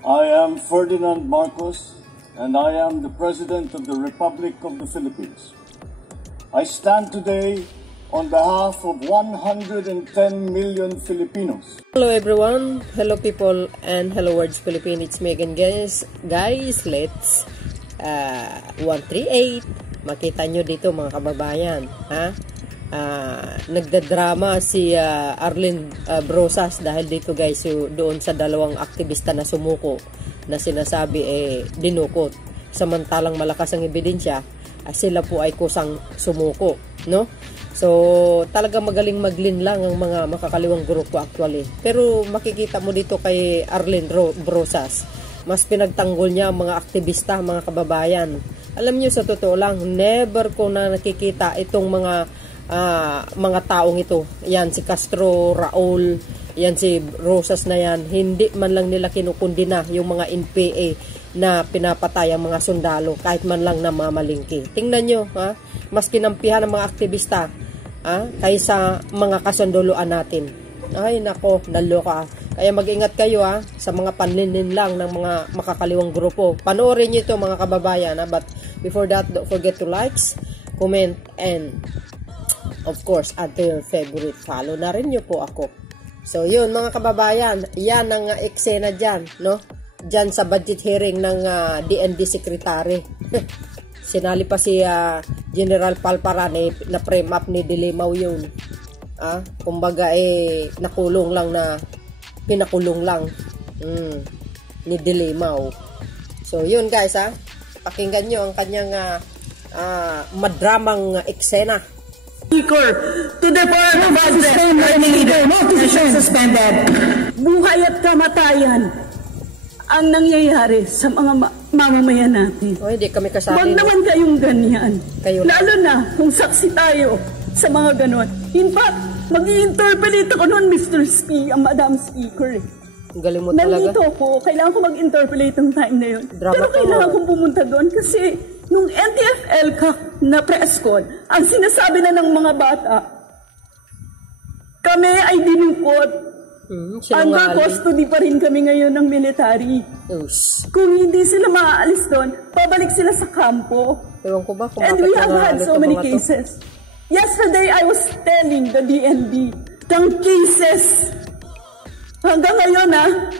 I am Ferdinand Marcos, and I am the President of the Republic of the Philippines. I stand today on behalf of 110 million Filipinos. Hello everyone, hello people, and hello words Philippine. It's me again guys, let's 138. Makita nyo dito mga kababayan, ha? Nagdadrama si Arlene Brosas dahil dito guys, doon sa dalawang aktivista na sumuko na sinasabi dinukot, samantalang malakas ang ebidensya, sila po ay kusang sumuko, no? So talaga magaling maglinlang ang mga makakaliwang grupo actually, pero makikita mo dito kay Arlene Brosas, mas pinagtanggol niya ang mga aktivista, mga kababayan. Alam niyo, sa totoo lang, never ko na nakikita itong mga taong ito. Yan si Castro, Raul, yan si Rosas na yan, hindi man lang nila kinukundina yung mga NPA na pinapatay ang mga sundalo kahit man lang namamalingki. Tingnan nyo, ha? Mas kinampihan ng mga aktivista kaysa mga kasunduluan natin. Ay nako, naloka. Kaya mag-ingat kayo sa mga panlinin lang ng mga makakaliwang grupo. Panoorin nyo ito mga kababayan, but before that, don't forget to likes, comment, and of course, add to your favorite. Follow na rin nyo po ako. So yun mga kababayan, yan ang eksena dyan, no? Dyan sa budget hearing ng DND Secretary. Sinali pa si General Palparan, na frame up ni Dilimaw yun. Kumbaga nakulong lang na, pinakulong lang ni Dilimaw. So yun guys, pakinggan nyo ang kanyang madramang eksena. Speaker, to the foreign suspended. Buhay at kamatayan ang nangyayari sa mga mamamayan natin. Oh, hindi kami kasali. Huwag naman kayong ganyan. Lalo na kung saksi tayo sa mga ganon. In fact, mag-i-interpolate ako noon, Mr. Madam Speaker. Galing mo talaga. Nandito ako, kailangan ko mag-interpolate ng time na yun. Pero kailangan kong pumunta doon kasi nung NTFL na press con, ang sinasabi na ng mga bata, kami ay dinukot. Under custody pa rin kami ngayon ng military. Kung hindi sila maaalis doon, pabalik sila sa kampo. Ewan ko ba kung and we have had so many cases. Yesterday, I was telling the DND, ng cases. Hanggang ngayon,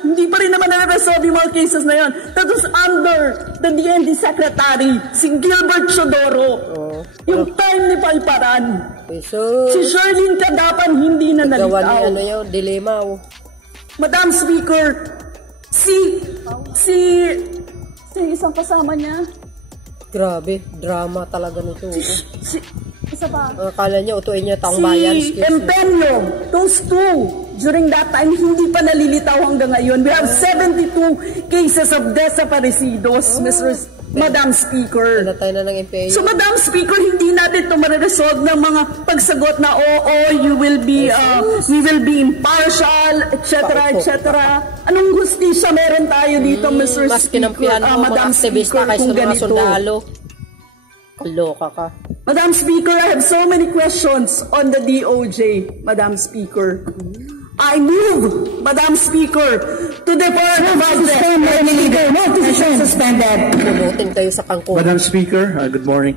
hindi pa rin naman na-resolve yung mga cases na yun. That was under the DND Secretary, si Gilbert Chodoro. Yung time ni Palparan. Si Sherlyn Cadapan, hindi na nalitaw. Nagawa niya Dilimaw. Madam Speaker, si isang kasama niya. Grabe, drama talaga nito. Isa pa. Akala niya, utuin niya taong bayan. Si Empeño, those two, during that time, hindi pa nalilitaw hanggang ngayon. We have 72 cases of desaparecidos, Madam Speaker. Natatay na ng Empeño. So, Madam Speaker, hindi natin ito ma-resolve ng mga pagsagot na, you will be, we will be impartial, etc., etc. Anong hustisya meron tayo dito, Mr. Mas kinampihan mo mga aktivista kaysa mga sundalo. Loka ka. Madam Speaker, I have so many questions on the DOJ, Madam Speaker. I move, Madam Speaker, to the suspended. Pumutin kayo sa Cancun. Madam Speaker, good morning.